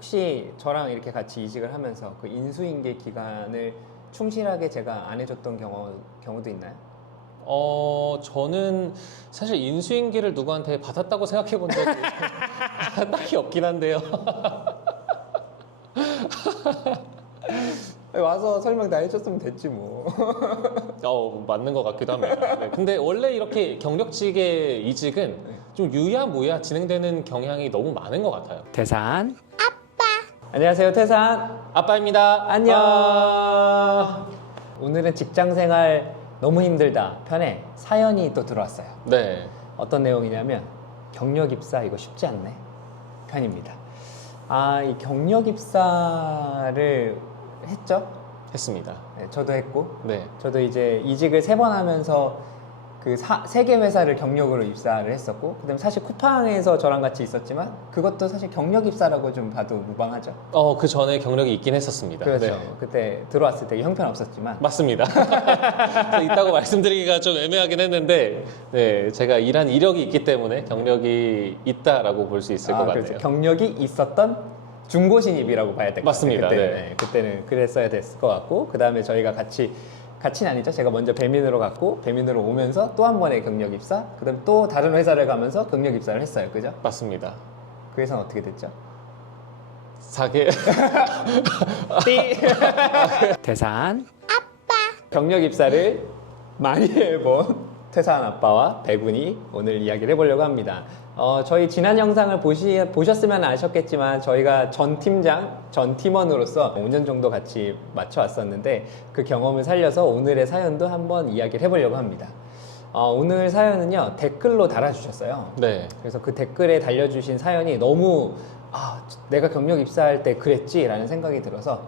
혹시 저랑 이렇게 같이 이직을 하면서 그 인수인계 기간을 충실하게 제가 안 해줬던 경우도 있나요? 저는 사실 인수인계를 누구한테 받았다고 생각해 본 적이 딱히 없긴 한데요. 와서 설명 다 해줬으면 됐지 뭐. 맞는 것 같기도 합니다. 네, 근데 원래 이렇게 경력직의 이직은 좀 유야무야 진행되는 경향이 너무 많은 것 같아요. 태산 안녕하세요, 태산 아빠입니다. 안녕. 아, 오늘은 직장생활 너무 힘들다 편에 사연이 또 들어왔어요. 네. 어떤 내용이냐면 경력 입사 이거 쉽지 않네 편입니다. 이 경력 입사를 했죠? 했습니다. 네, 저도 했고 네. 저도 이제 이직을 3번 하면서 그 3개 회사를 경력으로 입사를 했었고, 그다음에 사실 쿠팡에서 저랑 같이 있었지만 그것도 사실 경력 입사라고 좀 봐도 무방하죠. 그 전에 경력이 있긴 했었습니다. 그렇죠. 네. 그때 들어왔을 때 형편없었지만 맞습니다. 있다고 말씀드리기가 좀 애매하긴 했는데, 네, 제가 일한 이력이 있기 때문에 경력이 있다라고 볼 수 있을 것 같아요. 그렇죠. 경력이 있었던 중고 신입이라고 봐야 될 것 같아요. 맞습니다. 그때는, 네. 그때는 그랬어야 됐을 것 같고, 그 다음에 저희가 같이는 아니죠. 제가 먼저 배민으로 갔고, 배민으로 오면서 또 한 번의 경력 입사, 그 다음에 또 다른 회사를 가면서 경력 입사를 했어요. 그죠? 맞습니다. 그 회사는 어떻게 됐죠? 4개. 태산 아빠 경력 입사를 많이 해본 태산 아빠와 백운이 오늘 이야기를 해보려고 합니다. 저희 지난 영상을 보셨으면 아셨겠지만 저희가 전 팀장, 전 팀원으로서 5년 정도 같이 맞춰왔었는데 그 경험을 살려서 오늘의 사연도 한번 이야기를 해보려고 합니다. 오늘 사연은요 댓글로 달아주셨어요. 네. 그래서 그 댓글에 달려주신 사연이 너무 내가 경력 입사할 때 그랬지 라는 생각이 들어서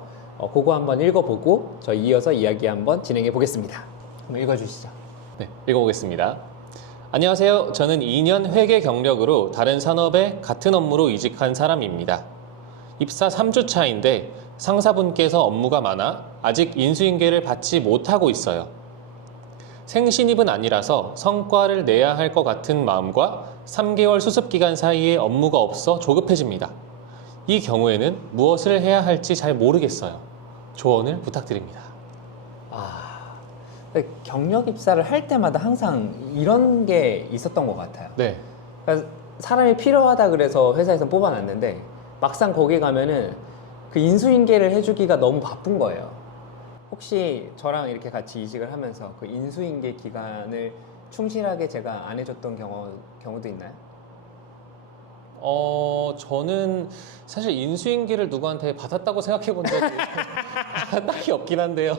그거 한번 읽어보고 저희 이어서 이야기 한번 진행해 보겠습니다. 한번 읽어주시죠. 네, 읽어보겠습니다. 안녕하세요. 저는 2년 회계 경력으로 다른 산업에 같은 업무로 이직한 사람입니다. 입사 3주 차인데 상사분께서 업무가 많아 아직 인수인계를 받지 못하고 있어요. 생신입은 아니라서 성과를 내야 할 것 같은 마음과 3개월 수습기간 사이에 업무가 없어 조급해집니다. 이 경우에는 무엇을 해야 할지 잘 모르겠어요. 조언을 부탁드립니다. 경력 입사를 할 때마다 항상 이런 게 있었던 것 같아요. 네. 그러니까 사람이 필요하다 그래서 회사에서 뽑아놨는데 막상 거기 가면은 그 인수인계를 해주기가 너무 바쁜 거예요. 혹시 저랑 이렇게 같이 이직을 하면서 그 인수인계 기간을 충실하게 제가 안 해줬던 경우도 있나요? 저는 사실 인수인계를 누구한테 받았다고 생각해 본 적이 딱히 없긴 한데요.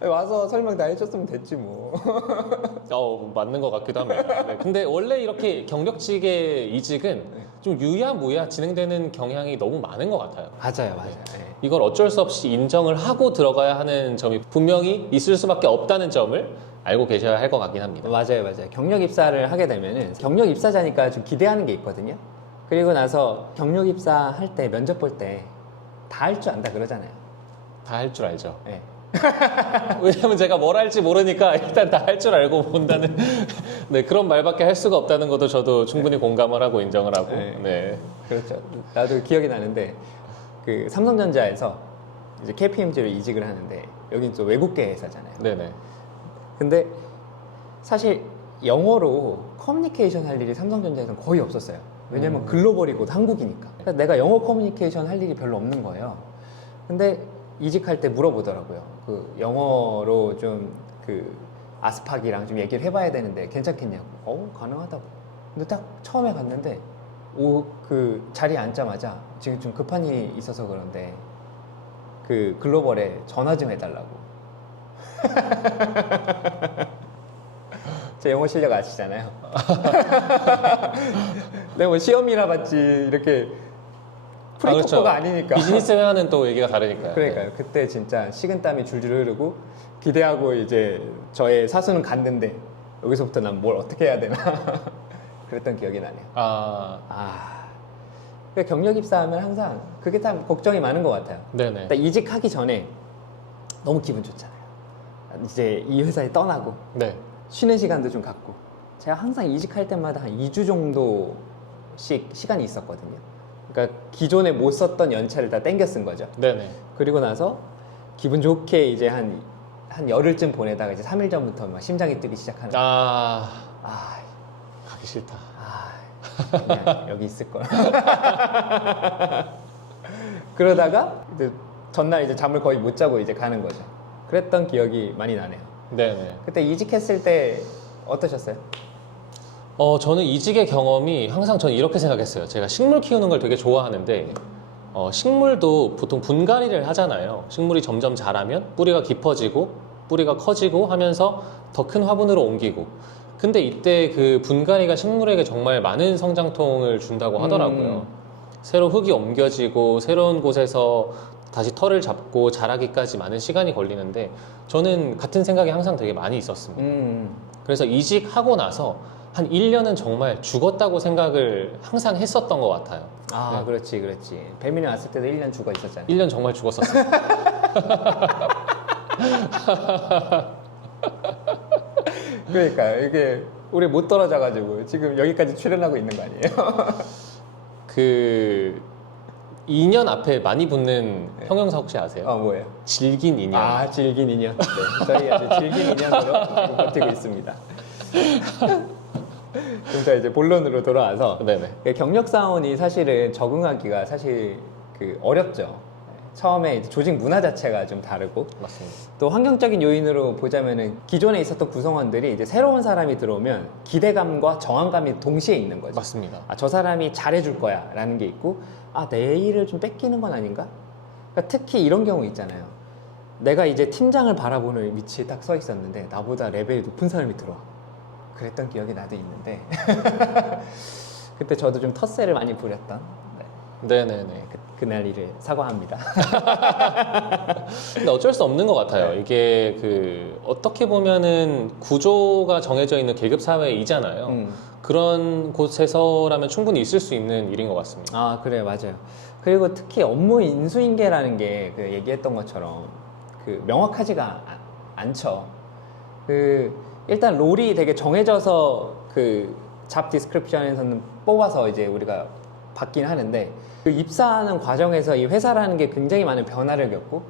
와서 설명 다 해줬으면 됐지 뭐. 맞는 것 같기도 합니다. 네, 근데 원래 이렇게 경력직의 이직은 좀 유야무야 진행되는 경향이 너무 많은 것 같아요. 맞아요. 네. 이걸 어쩔 수 없이 인정을 하고 들어가야 하는 점이 분명히 있을 수밖에 없다는 점을 알고 계셔야 할 것 같긴 합니다. 맞아요. 경력 입사를 하게 되면은 경력 입사자니까 좀 기대하는 게 있거든요. 그리고 나서 경력 입사할 때 면접 볼 때 다 할 줄 안다 그러잖아요. 다 할 줄 알죠. 네. 왜냐면 제가 뭘 할지 모르니까 일단 다 할 줄 알고 본다는 네, 그런 말밖에 할 수가 없다는 것도 저도 충분히 공감을 하고 인정을 하고. 네. 그렇죠. 나도 기억이 나는데 그 삼성전자에서 이제 KPMG로 이직을 하는데 여긴 또 외국계 회사잖아요. 네네. 근데 사실 영어로 커뮤니케이션 할 일이 삼성전자에서는 거의 없었어요. 왜냐면 글로벌이고 한국이니까. 그래서 내가 영어 커뮤니케이션 할 일이 별로 없는 거예요. 근데 이직할 때 물어보더라고요. 그 영어로 좀 그 아스팍이랑 좀 얘기를 해봐야 되는데 괜찮겠냐고. 가능하다고. 근데 딱 처음에 갔는데 그 자리에 앉자마자 지금 좀 급한 일이 있어서 그런데 그 글로벌에 전화 좀 해달라고. 제 영어 실력 아시잖아요. 내가 뭐 시험이나 봤지 이렇게 프리토커가 그렇죠. 아니니까. 비즈니스 회화는 또 얘기가 다르니까요. 그러니까요. 그때 진짜 식은땀이 줄줄 흐르고 기대하고 이제 저의 사수는 갔는데 여기서부터 난 뭘 어떻게 해야 되나 그랬던 기억이 나네요. 그러니까 경력 입사하면 항상 그게 다 걱정이 많은 것 같아요. 네네. 일단 이직하기 전에 너무 기분 좋잖아요. 이제 이 회사에 떠나고 네. 쉬는 시간도 좀 갖고 제가 항상 이직할 때마다 한 2주 정도 씩 시간이 있었거든요. 그러니까 기존에 못 썼던 연차를 다 땡겨 쓴 거죠. 네네. 그리고 나서 기분 좋게 이제 한 열흘쯤 보내다가 이제 3일 전부터 막 심장이 뛰기 시작하는 거예요. 아, 아, 가기 싫다. 그냥 여기 있을 걸. 그러다가 이제 전날 이제 잠을 거의 못 자고 이제 가는 거죠. 그랬던 기억이 많이 나네요. 네네. 그때 이직했을 때 어떠셨어요? 저는 이직의 경험이 항상 저는 이렇게 생각했어요. 제가 식물 키우는 걸 되게 좋아하는데, 식물도 보통 분갈이를 하잖아요. 식물이 점점 자라면 뿌리가 깊어지고, 뿌리가 커지고 하면서 더 큰 화분으로 옮기고. 근데 이때 그 분갈이가 식물에게 정말 많은 성장통을 준다고 하더라고요. 새로 흙이 옮겨지고, 새로운 곳에서 다시 털을 잡고 자라기까지 많은 시간이 걸리는데, 저는 같은 생각이 항상 되게 많이 있었습니다. 그래서 이직하고 나서 한 1년은 정말 죽었다고 생각을 항상 했었던 것 같아요. 아, 네. 그렇지, 그렇지. 배민이 왔을 때도 1년 죽어 있었잖아요. 1년 정말 죽었었어요. 그러니까 이게 우리 못 떨어져가지고 지금 여기까지 출연하고 있는 거 아니에요? 그 2년 앞에 많이 붙는 형용사 혹시 아세요? 뭐예요? 질긴 인연. 아, 질긴 인연. 네, 저희 아주 질긴 인연으로 지금 버티고 있습니다. 그럼 자 이제 본론으로 돌아와서 네네. 경력 사원이 사실은 적응하기가 사실 어렵죠. 처음에 이제 조직 문화 자체가 좀 다르고 맞습니다. 또 환경적인 요인으로 보자면은 기존에 있었던 구성원들이 이제 새로운 사람이 들어오면 기대감과 저항감이 동시에 있는 거죠. 맞습니다. 아, 저 사람이 잘해줄 거야 라는 게 있고, 아, 내 일을 좀 뺏기는 건 아닌가? 그러니까 특히 이런 경우 있잖아요. 내가 이제 팀장을 바라보는 위치에 딱 서 있었는데 나보다 레벨이 높은 사람이 들어와. 그랬던 기억이 나도 있는데 그때 저도 좀 텃세를 많이 부렸던 네네네. 그날 일을 사과합니다. 근데 어쩔 수 없는 것 같아요. 네. 이게 어떻게 보면은 구조가 정해져 있는 계급 사회이잖아요. 그런 곳에서라면 충분히 있을 수 있는 일인 것 같습니다. 아, 그래, 맞아요. 그리고 특히 업무 인수인계라는 게 얘기했던 것처럼 명확하지가 않죠. 일단 롤이 되게 정해져서 잡 디스크립션에서는 뽑아서 이제 우리가 받긴 하는데, 입사하는 과정에서 이 회사라는 게 굉장히 많은 변화를 겪고,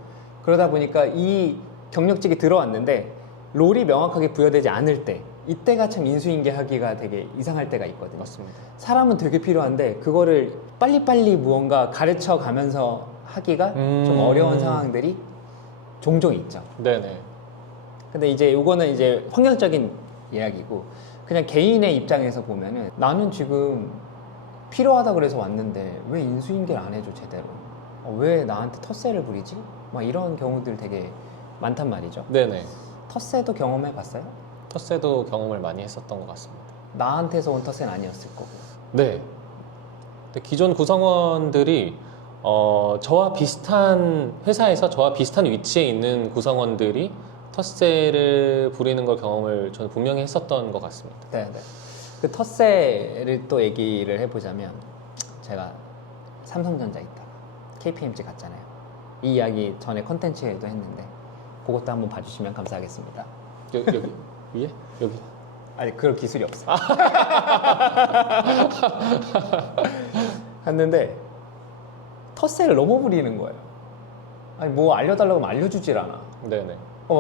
그러다 보니까 이 경력직이 들어왔는데 롤이 명확하게 부여되지 않을 때, 이때가 참 인수인계하기가 되게 이상할 때가 있거든요. 맞습니다. 사람은 되게 필요한데 그거를 빨리빨리 무언가 가르쳐 가면서 하기가 좀 어려운 상황들이 종종 있죠. 네네. 근데 이제 요거는 이제 환경적인 이야기고, 그냥 개인의 입장에서 보면은 나는 지금 필요하다 그래서 왔는데 왜 인수인계를 안 해줘 제대로? 왜 나한테 텃세를 부리지? 막 이런 경우들 되게 많단 말이죠. 네네. 텃세도 경험해 봤어요? 텃세도 경험을 많이 했었던 것 같습니다. 나한테서 온 텃세는 아니었을 거고. 네. 근데 기존 구성원들이 저와 비슷한 회사에서 저와 비슷한 위치에 있는 구성원들이 텃세를 부리는 걸 경험을 저는 분명히 했었던 것 같습니다. 네, 네. 그 텃세를 또 얘기를 해보자면, 제가 삼성전자 있다가 KPMG 갔잖아요. 이 이야기 전에 컨텐츠에도 했는데 그것도 한번 봐주시면 감사하겠습니다. 여기 위에? 여기. 아니, 그럴 기술이 없어. 갔는데 텃세를 너무 부리는 거예요. 아니, 뭐 알려달라고 하면 알려주질 않아. 네네.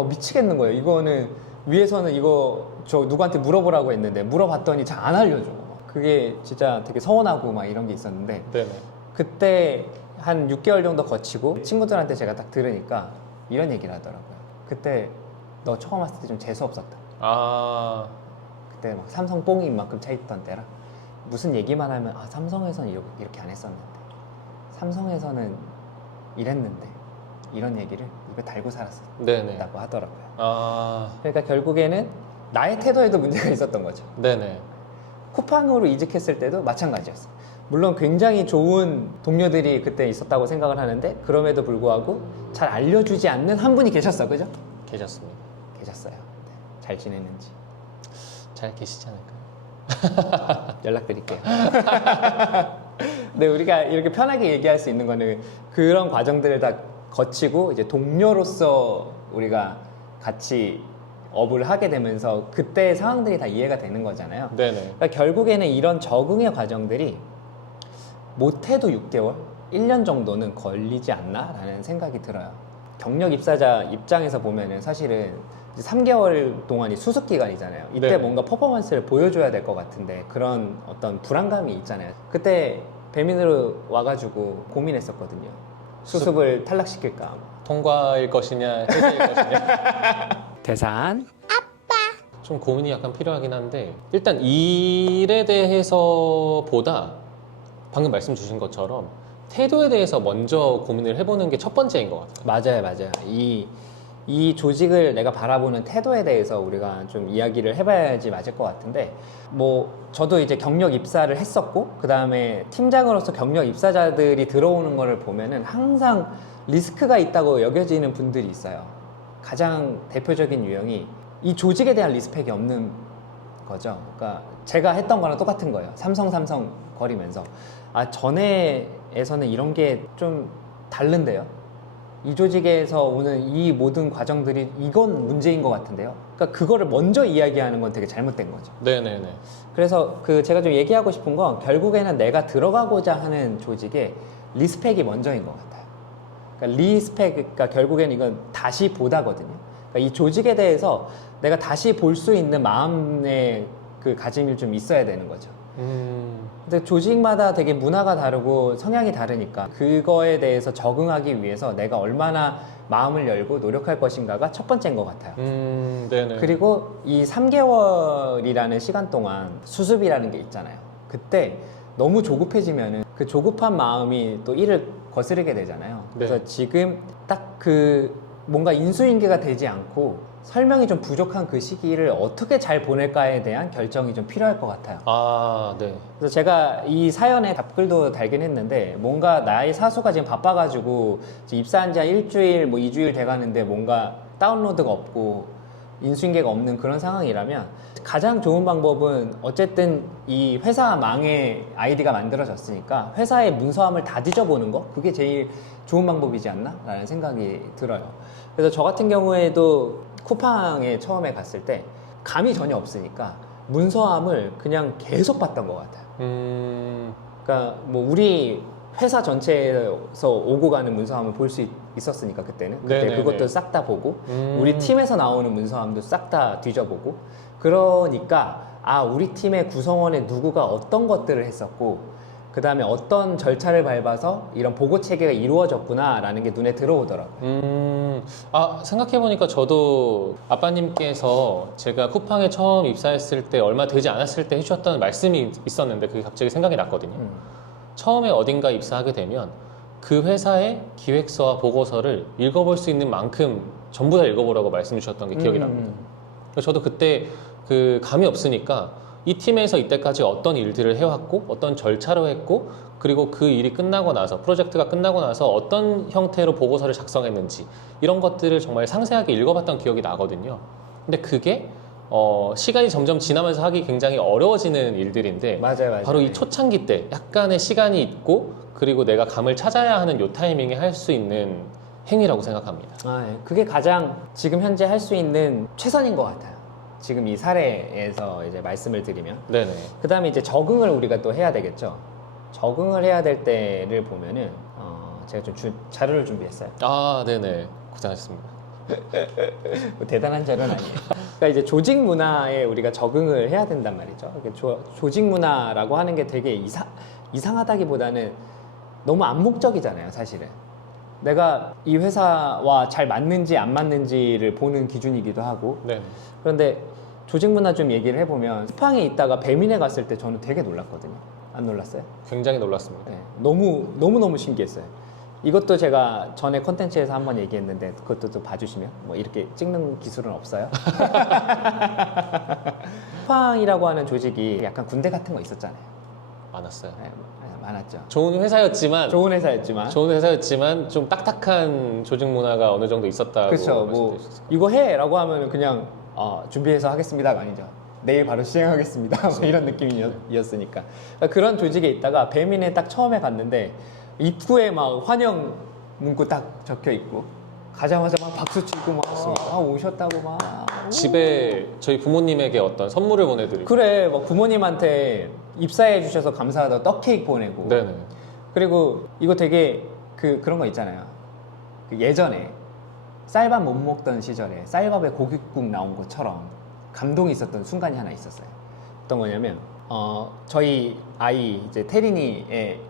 미치겠는 거예요. 이거는 위에서는 이거 저 누구한테 물어보라고 했는데 물어봤더니 잘 안 알려줘. 그게 진짜 되게 서운하고 막 이런 게 있었는데, 네네. 그때 한 6개월 정도 거치고 친구들한테 제가 딱 들으니까 이런 얘기를 하더라고요. 그때 너 처음 왔을 때 좀 재수 없었다. 아, 그때 막 삼성 뽕이 이만큼 차 있던 때라 무슨 얘기만 하면 삼성에서는 이렇게 안 했었는데, 삼성에서는 이랬는데, 이런 얘기를 입에 달고 살았었다고 네네. 하더라고요. 아, 그러니까 결국에는 나의 태도에도 문제가 있었던 거죠. 네네. 쿠팡으로 이직했을 때도 마찬가지였어요. 물론 굉장히 좋은 동료들이 그때 있었다고 생각을 하는데, 그럼에도 불구하고 잘 알려주지 않는 한 분이 계셨어. 그죠? 계셨습니다. 계셨어요. 네. 잘 지냈는지 잘 계시지 않을까요? 연락드릴게요. 근데 우리가 이렇게 편하게 얘기할 수 있는 거는 그런 과정들을 다 거치고 이제 동료로서 우리가 같이 업을 하게 되면서 그때의 상황들이 다 이해가 되는 거잖아요. 네네. 그러니까 결국에는 이런 적응의 과정들이 못해도 6개월, 1년 정도는 걸리지 않나라는 생각이 들어요. 경력 입사자 입장에서 보면은 사실은 이제 3개월 동안이 수습 기간이잖아요. 이때 네. 뭔가 퍼포먼스를 보여줘야 될 것 같은데 그런 어떤 불안감이 있잖아요. 그때 배민으로 와가지고 고민했었거든요. 수습을 탈락시킬까. 통과일 것이냐, 해제일 것이냐. 대산. 좀 고민이 약간 필요하긴 한데 일단 일에 대해서보다 방금 말씀 주신 것처럼 태도에 대해서 먼저 고민을 해보는 게 첫 번째인 것 같아요. 맞아요. 이 조직을 내가 바라보는 태도에 대해서 우리가 좀 이야기를 해봐야지 맞을 것 같은데, 뭐 저도 이제 경력 입사를 했었고 그 다음에 팀장으로서 경력 입사자들이 들어오는 거를 보면은 항상 리스크가 있다고 여겨지는 분들이 있어요. 가장 대표적인 유형이 이 조직에 대한 리스펙이 없는 거죠. 그러니까 제가 했던 거랑 똑같은 거예요. 삼성 거리면서 전에에서는 이런 게 좀 다른데요. 이 조직에서 오는 이 모든 과정들이 이건 문제인 것 같은데요. 그러니까 그거를 먼저 이야기하는 건 되게 잘못된 거죠. 네네네. 그래서 제가 좀 얘기하고 싶은 건 결국에는 내가 들어가고자 하는 조직에 리스펙이 먼저인 것 같아요. 그러니까 그러니까 결국에는 이건 다시 보다거든요. 그러니까 이 조직에 대해서 내가 다시 볼 수 있는 마음의 그 가짐이 좀 있어야 되는 거죠. 근데 조직마다 되게 문화가 다르고 성향이 다르니까 그거에 대해서 적응하기 위해서 내가 얼마나 마음을 열고 노력할 것인가가 첫 번째인 것 같아요. 네네. 그리고 이 3개월이라는 시간 동안 수습이라는 게 있잖아요. 그때 너무 조급해지면은 그 조급한 마음이 또 이를 거스르게 되잖아요. 그래서 네. 지금 딱 뭔가 인수인계가 되지 않고 설명이 좀 부족한 그 시기를 어떻게 잘 보낼까에 대한 결정이 좀 필요할 것 같아요. 네. 그래서 제가 이 사연에 답글도 달긴 했는데 뭔가 나의 사수가 지금 바빠가지고 지금 입사한 지 한 일주일, 뭐 2주일 돼가는데 뭔가 다운로드가 없고 인수인계가 없는 그런 상황이라면 가장 좋은 방법은 어쨌든 이 회사망에 아이디가 만들어졌으니까 회사의 문서함을 다 뒤져보는 거, 그게 제일 좋은 방법이지 않나? 라는 생각이 들어요. 그래서 저 같은 경우에도 쿠팡에 처음에 갔을 때 감이 전혀 없으니까 문서함을 그냥 계속 봤던 것 같아요. 그러니까 뭐 우리 회사 전체에서 오고 가는 문서함을 볼 수 있었으니까 그때 네네네. 그것도 싹 다 보고 우리 팀에서 나오는 문서함도 싹 다 뒤져보고, 그러니까 우리 팀의 구성원의 누구가 어떤 것들을 했었고 그 다음에 어떤 절차를 밟아서 이런 보고 체계가 이루어졌구나 라는 게 눈에 들어오더라고요. 생각해보니까 저도 아빠님께서 제가 쿠팡에 처음 입사했을 때 얼마 되지 않았을 때 해주셨던 말씀이 있었는데 그게 갑자기 생각이 났거든요. 처음에 어딘가 입사하게 되면 그 회사의 기획서와 보고서를 읽어볼 수 있는 만큼 전부 다 읽어보라고 말씀 주셨던 게 기억이 납니다. 그래서 저도 그때 그 감이 없으니까 이 팀에서 이때까지 어떤 일들을 해왔고 어떤 절차로 했고 그리고 그 일이 끝나고 나서 프로젝트가 끝나고 나서 어떤 형태로 보고서를 작성했는지 이런 것들을 정말 상세하게 읽어봤던 기억이 나거든요. 근데 그게 시간이 점점 지나면서 하기 굉장히 어려워지는 일들인데 맞아요. 바로 이 초창기 때 약간의 시간이 있고 그리고 내가 감을 찾아야 하는 요 타이밍에 할 수 있는 행위라고 생각합니다. 예. 그게 가장 지금 현재 할 수 있는 최선인 것 같아요. 지금 이 사례에서 이제 말씀을 드리면. 네네. 그 다음에 이제 적응을 우리가 또 해야 되겠죠. 적응을 해야 될 때를 보면은, 제가 좀 자료를 준비했어요. 네네. 고생하셨습니다. 뭐 대단한 자료는 아니에요. 그러니까 이제 조직 문화에 우리가 적응을 해야 된단 말이죠. 조직 문화라고 하는 게 되게 이상하다기보다는 너무 암묵적이잖아요, 사실은. 내가 이 회사와 잘 맞는지 안 맞는지를 보는 기준이기도 하고. 네. 그런데 조직 문화 좀 얘기를 해보면 쿠팡에 있다가 배민에 갔을 때 저는 되게 놀랐거든요. 안 놀랐어요? 굉장히 놀랐습니다. 네, 너무 신기했어요. 이것도 제가 전에 콘텐츠에서 한번 얘기했는데 그것도 또 봐주시면 뭐 이렇게 찍는 기술은 없어요. 쿠팡이라고 하는 조직이 약간 군대 같은 거 있었잖아요. 많았어요. 네, 많았죠. 좋은 회사였지만 좋은 회사였지만 좀 딱딱한 조직 문화가 어느 정도 있었다고 그렇죠. 뭐 말씀드렸어요. 이거 해라고 하면은 그냥 준비해서 하겠습니다가 아니죠. 내일 바로 시행하겠습니다. 뭐 이런 느낌이었으니까. 그러니까 그런 조직에 있다가 배민에 딱 처음에 갔는데 입구에 막 환영 문구 딱 적혀 있고 가자마자 막 박수 치고 막 오셨다고 막 집에 저희 부모님에게 어떤 선물을 보내드리고 그래 막 부모님한테 입사해 주셔서 감사하다고 떡 케이크 보내고 네네. 그리고 이거 되게 그런 거 있잖아요. 그 예전에 쌀밥 못 먹던 시절에 쌀밥에 고깃국 나온 것처럼 감동이 있었던 순간이 하나 있었어요. 어떤 거냐면 저희 아이 이제 태린이의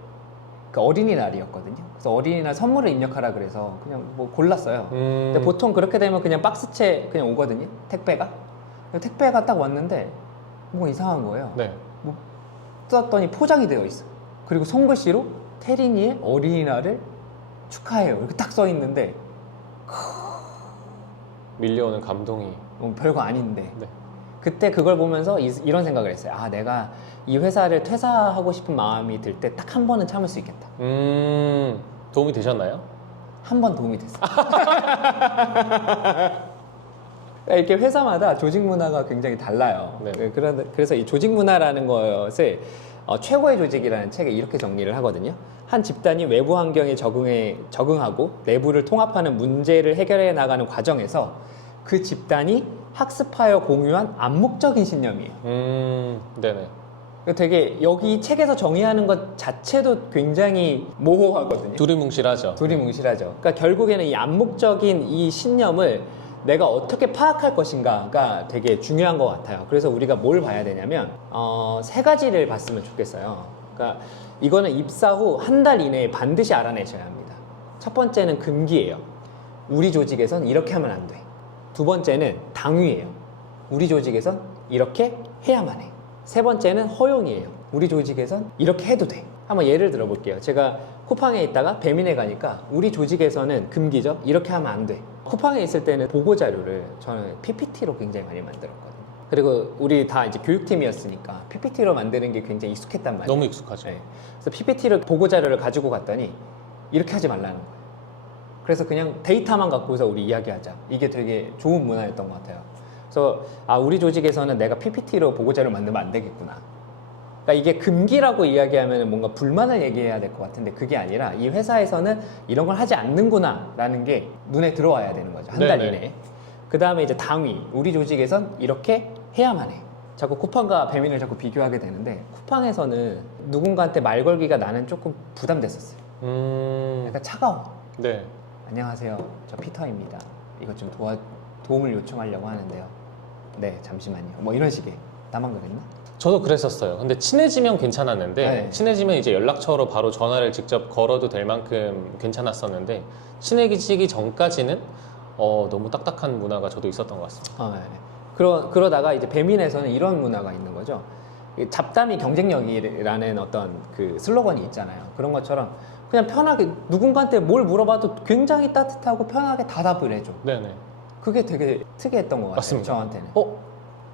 그 어린이날이었거든요. 그래서 어린이날 선물을 입력하라 그래서 그냥 뭐 골랐어요. 근데 보통 그렇게 되면 그냥 박스채 그냥 오거든요. 택배가. 택배가 딱 왔는데 뭔가 이상한 거예요. 네. 뭐 뜯었더니 포장이 되어 있어. 그리고 손글씨로 태린이의 어린이날을 축하해요. 이렇게 딱 써 있는데 밀려오는 감동이. 별거 아닌데 네. 그때 그걸 보면서 이런 생각을 했어요. 아, 내가 이 회사를 퇴사하고 싶은 마음이 들 때 딱 한 번은 참을 수 있겠다. 도움이 되셨나요? 한 번 도움이 됐어요. 이렇게 회사마다 조직 문화가 굉장히 달라요. 네. 그래서 이 조직 문화라는 것을 최고의 조직이라는 책에 이렇게 정리를 하거든요. 한 집단이 외부 환경에 적응하고 내부를 통합하는 문제를 해결해 나가는 과정에서 그 집단이 학습하여 공유한 암묵적인 신념이에요. 네네. 되게 여기 책에서 정의하는 것 자체도 굉장히 모호하거든요. 두리뭉실하죠. 두리뭉실하죠. 그러니까 결국에는 이 암묵적인 이 신념을 내가 어떻게 파악할 것인가가 되게 중요한 것 같아요. 그래서 우리가 뭘 봐야 되냐면 세 가지를 봤으면 좋겠어요. 그러니까 이거는 입사 후 한 달 이내에 반드시 알아내셔야 합니다. 첫 번째는 금기예요. 우리 조직에선 이렇게 하면 안 돼. 두 번째는 당위예요. 우리 조직에선 이렇게 해야만 해. 세 번째는 허용이에요. 우리 조직에선 이렇게 해도 돼. 한번 예를 들어 볼게요. 제가 쿠팡에 있다가 배민에 가니까 우리 조직에서는 금기죠. 이렇게 하면 안 돼. 쿠팡에 있을 때는 보고 자료를 저는 PPT로 굉장히 많이 만들었거든요. 그리고 우리 다 이제 교육팀이었으니까 PPT로 만드는 게 굉장히 익숙했단 말이에요. 너무 익숙하죠. 네. 그래서 PPT를 보고 자료를 가지고 갔더니 이렇게 하지 말라는 거예요. 그래서 그냥 데이터만 갖고서 우리 이야기하자. 이게 되게 좋은 문화였던 것 같아요. 그래서 우리 조직에서는 내가 PPT로 보고자료를 만들면 안 되겠구나. 그러니까 이게 금기라고 이야기하면 뭔가 불만을 얘기해야 될 것 같은데 그게 아니라 이 회사에서는 이런 걸 하지 않는구나라는 게 눈에 들어와야 되는 거죠. 한 달 네네. 이내에. 그 다음에 이제 당위. 우리 조직에선 이렇게 해야만 해. 자꾸 쿠팡과 배민을 자꾸 비교하게 되는데 쿠팡에서는 누군가한테 말 걸기가 나는 조금 부담됐었어요. 약간 차가워. 네. 안녕하세요. 저 피터입니다. 이것 좀 도움을 요청하려고 하는데요. 네, 잠시만요. 뭐 이런 식의. 나만 그랬나? 저도 그랬었어요. 근데 친해지면 괜찮았는데 네. 친해지면 이제 연락처로 바로 전화를 직접 걸어도 될 만큼 괜찮았었는데 친해지기 전까지는 너무 딱딱한 문화가 저도 있었던 것 같습니다. 네. 그러다가 이제 배민에서는 이런 문화가 있는 거죠. 이 잡담이 경쟁력이라는 어떤 그 슬로건이 있잖아요. 그런 것처럼 그냥 편하게 누군가한테 뭘 물어봐도 굉장히 따뜻하고 편하게 답을 해줘. 네네. 그게 되게 특이했던 것 같아요. 맞습니다. 저한테는.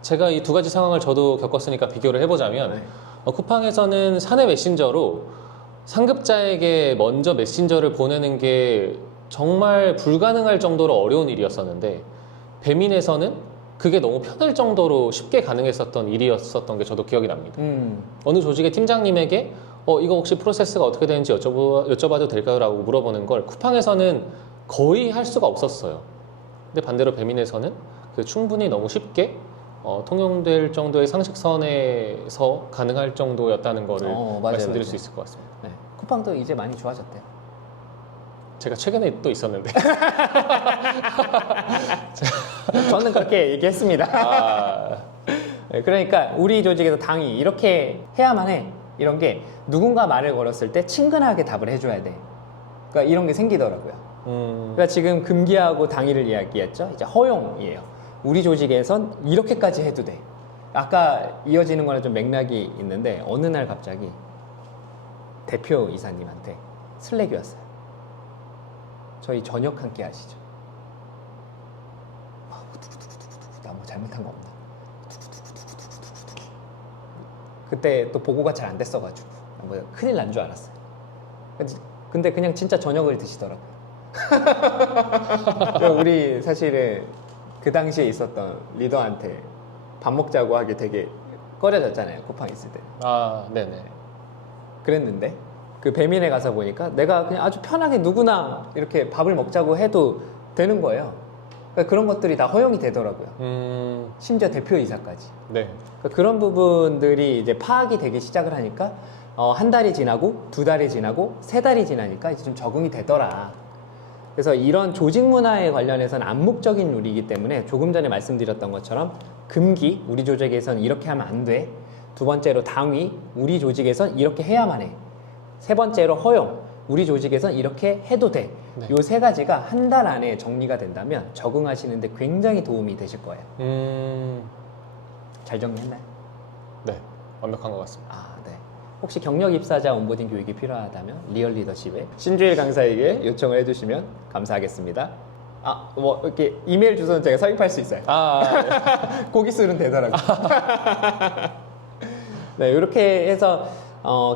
제가 이 두 가지 상황을 저도 겪었으니까 비교를 해보자면 네. 쿠팡에서는 사내 메신저로 상급자에게 먼저 메신저를 보내는 게 정말 불가능할 정도로 어려운 일이었었는데 배민에서는 그게 너무 편할 정도로 쉽게 가능했었던 일이었었던 게 저도 기억이 납니다. 어느 조직의 팀장님에게 이거 혹시 프로세스가 어떻게 되는지 여쭤봐도 될까요? 라고 물어보는 걸 쿠팡에서는 거의 할 수가 없었어요. 근데 반대로 배민에서는 충분히 너무 쉽게 통용될 정도의 상식선에서 가능할 정도였다는 거를 맞아요, 말씀드릴 맞아요. 수 있을 것 같습니다. 네. 쿠팡도 이제 많이 좋아졌대요. 제가 최근에 또 있었는데 저는 그렇게 얘기했습니다. 네, 그러니까 우리 조직에서 당이 이렇게 해야만 해. 이런 게 누군가 말을 걸었을 때 친근하게 답을 해줘야 돼. 그러니까 이런 게 생기더라고요. 그러니까 지금 금기하고 당위를 이야기했죠. 이제 허용이에요. 우리 조직에선 이렇게까지 해도 돼. 아까 이어지는 거는 좀 맥락이 있는데 어느 날 갑자기 대표 이사님한테 슬랙이 왔어요. 저희 저녁 함께 하시죠. 나 뭐 잘못한 거 없나? 그때 또 보고가 잘 안 됐어가지고 뭐 큰일 난 줄 알았어요. 근데 그냥 진짜 저녁을 드시더라고요. 우리 사실은 그 당시에 있었던 리더한테 밥 먹자고 하기 되게 꺼려졌잖아요. 쿠팡 있을 때. 네네. 그랬는데 그 배민에 가서 보니까 내가 그냥 아주 편하게 누구나 이렇게 밥을 먹자고 해도 되는 거예요. 그러니까 그런 것들이 다 허용이 되더라고요. 심지어 대표이사까지. 네. 그러니까 그런 부분들이 이제 파악이 되기 시작을 하니까 한 달이 지나고 2달이 지나고 3달이 지나니까 이제 좀 적응이 되더라. 그래서 이런 조직 문화에 관련해서는 암묵적인 룰이기 때문에 조금 전에 말씀드렸던 것처럼 금기, 우리 조직에서는 이렇게 하면 안 돼. 두 번째로 당위, 우리 조직에선 이렇게 해야만 해. 세 번째로 허용, 우리 조직에선 이렇게 해도 돼. 네. 요 세 가지가 한 달 안에 정리가 된다면 적응하시는데 굉장히 도움이 되실 거예요. 잘 정리했나요? 네, 완벽한 것 같습니다. 아, 네. 혹시 경력 입사자 온보딩 교육이 필요하다면 리얼 리더십에 신주일 강사에게 요청을 해주시면 감사하겠습니다. 아, 뭐 이렇게 이메일 주소는 제가 서입할 수 있어요. 고기 수는 되더라고요. 네, 이렇게 해서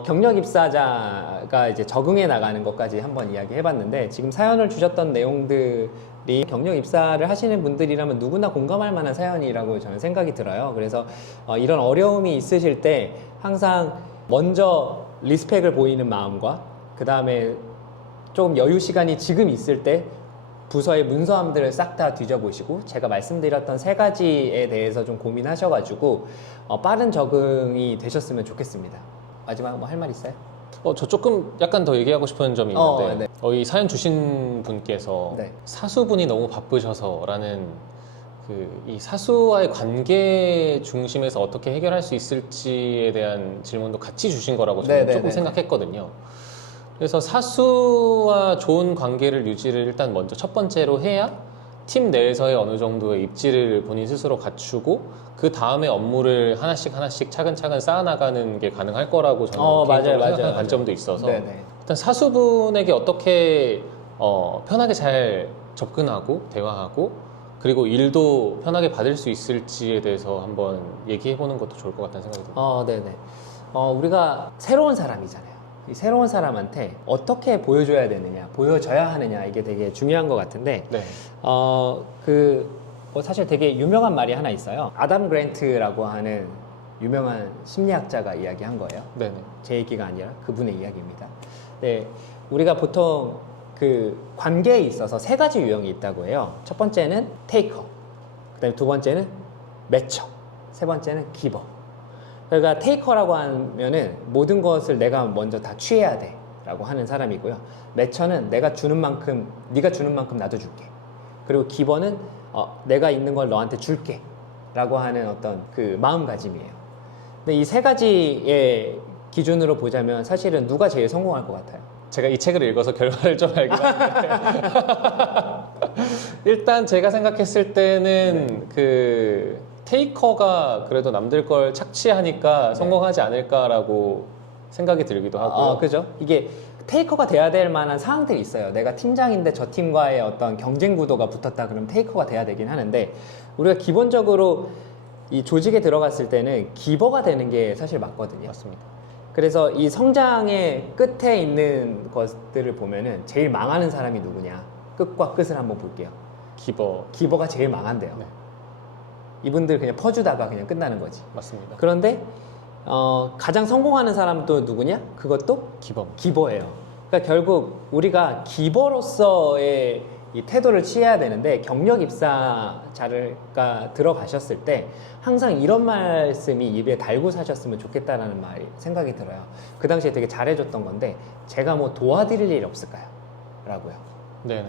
경력 입사자가 이제 적응해 나가는 것까지 한번 이야기해봤는데 지금 사연을 주셨던 내용들이 경력 입사를 하시는 분들이라면 누구나 공감할 만한 사연이라고 저는 생각이 들어요. 그래서 이런 어려움이 있으실 때 항상 먼저 리스펙을 보이는 마음과 그 다음에 조금 여유 시간이 지금 있을 때 부서의 문서함들을 싹 다 뒤져보시고 제가 말씀드렸던 세 가지에 대해서 좀 고민하셔가지고 빠른 적응이 되셨으면 좋겠습니다. 마지막 뭐 할 말 있어요? 저 조금 약간 더 얘기하고 싶은 점이 있는데 네. 이 사연 주신 분께서 네. 사수분이 너무 바쁘셔서라는 이 사수와의 관계 중심에서 어떻게 해결할 수 있을지에 대한 질문도 같이 주신 거라고 저는 조금 생각했거든요. 그래서 사수와 좋은 관계를 유지를 일단 먼저 첫 번째로 해야 팀 내에서의 어느 정도의 입지를 본인 스스로 갖추고 그 다음에 업무를 하나씩 차근차근 쌓아나가는 게 가능할 거라고 저는 개인적으로 생각하는 관점도 있어서 일단 사수분에게 어떻게 편하게 잘 접근하고 대화하고 그리고 일도 편하게 받을 수 있을지에 대해서 한번 얘기해 보는 것도 좋을 것 같다는 생각이 듭니다. 네네. 우리가 새로운 사람이잖아요. 이 새로운 사람한테 어떻게 보여줘야 되느냐, 보여져야 하느냐 이게 되게 중요한 것 같은데 네. 사실 되게 유명한 말이 하나 있어요. 아담 그랜트라고 하는 유명한 심리학자가 이야기한 거예요. 네네. 제 얘기가 아니라 그분의 이야기입니다. 네, 우리가 보통 그 관계에 있어서 세 가지 유형이 있다고 해요. 첫 번째는 테이커, 그다음에 두 번째는 매처, 세 번째는 기버. 그러니까 테이커라고 하면은 모든 것을 내가 먼저 다 취해야 돼 라고 하는 사람이고요. 매처는 내가 주는 만큼, 네가 주는 만큼 나도 줄게. 그리고 기버는 내가 있는 걸 너한테 줄게 라고 하는 어떤 그 마음가짐이에요. 근데 이 세 가지의 기준으로 보자면 사실은 누가 제일 성공할 것 같아요? 제가 이 책을 읽어서 결과를 좀 알긴 하는데 일단 제가 생각했을 때는 그 테이커가 그래도 남들 걸 착취하니까 성공하지 않을까라고 생각이 들기도 하고요. 그죠? 이게 테이커가 돼야 될 만한 상황들이 있어요. 내가 팀장인데 저 팀과의 어떤 경쟁 구도가 붙었다 그러면 테이커가 돼야 되긴 하는데 우리가 기본적으로 이 조직에 들어갔을 때는 기버가 되는 게 사실 맞거든요. 맞습니다. 그래서 이 성장의 끝에 있는 것들을 보면은 제일 망하는 사람이 누구냐? 끝과 끝을 한번 볼게요. 기버가 제일 망한대요. 네. 이분들 그냥 퍼주다가 그냥 끝나는 거지. 맞습니다. 그런데 가장 성공하는 사람도 누구냐? 그것도 기버예요. 그러니까 결국 우리가 기버로서의 이 태도를 취해야 되는데 경력 입사자가 들어가셨을 때 항상 이런 말씀이 입에 달고 사셨으면 좋겠다라는 말이 생각이 들어요. 그 당시에 되게 잘해줬던 건데 제가 뭐 도와드릴 일 없을까요? 라고요. 네네.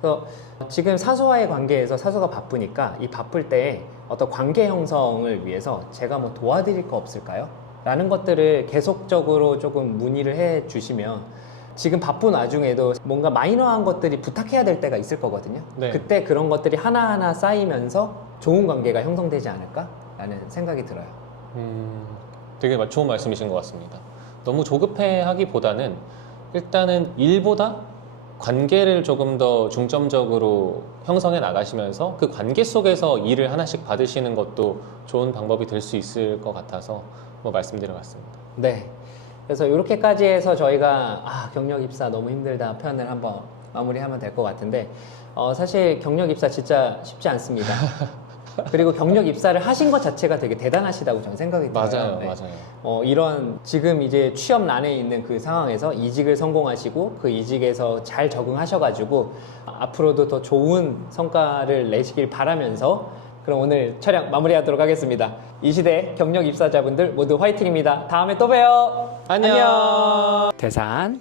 그래서 지금 사수와의 관계에서 사수가 바쁘니까 이 바쁠 때 어떤 관계 형성을 위해서 제가 뭐 도와드릴 거 없을까요? 라는 것들을 계속적으로 조금 문의를 해 주시면 지금 바쁜 와중에도 뭔가 마이너한 것들이 부탁해야 될 때가 있을 거거든요. 네. 그때 그런 것들이 하나하나 쌓이면서 좋은 관계가 형성되지 않을까라는 생각이 들어요. 되게 좋은 말씀이신 것 같습니다. 너무 조급해하기보다는 일단은 일보다 관계를 조금 더 중점적으로 형성해 나가시면서 그 관계 속에서 일을 하나씩 받으시는 것도 좋은 방법이 될 수 있을 것 같아서 말씀드려봤습니다. 네. 그래서 이렇게까지 해서 저희가 경력 입사 너무 힘들다 편을 한번 마무리하면 될 것 같은데 사실 경력 입사 진짜 쉽지 않습니다. 그리고 경력 입사를 하신 것 자체가 되게 대단하시다고 저는 생각이 들어요. 맞아요. 이런 지금 이제 취업난에 있는 그 상황에서 이직을 성공하시고 그 이직에서 잘 적응하셔가지고 앞으로도 더 좋은 성과를 내시길 바라면서 그럼 오늘 촬영 마무리하도록 하겠습니다. 이 시대 경력 입사자분들 모두 화이팅입니다. 다음에 또 봬요. 안녕. 대산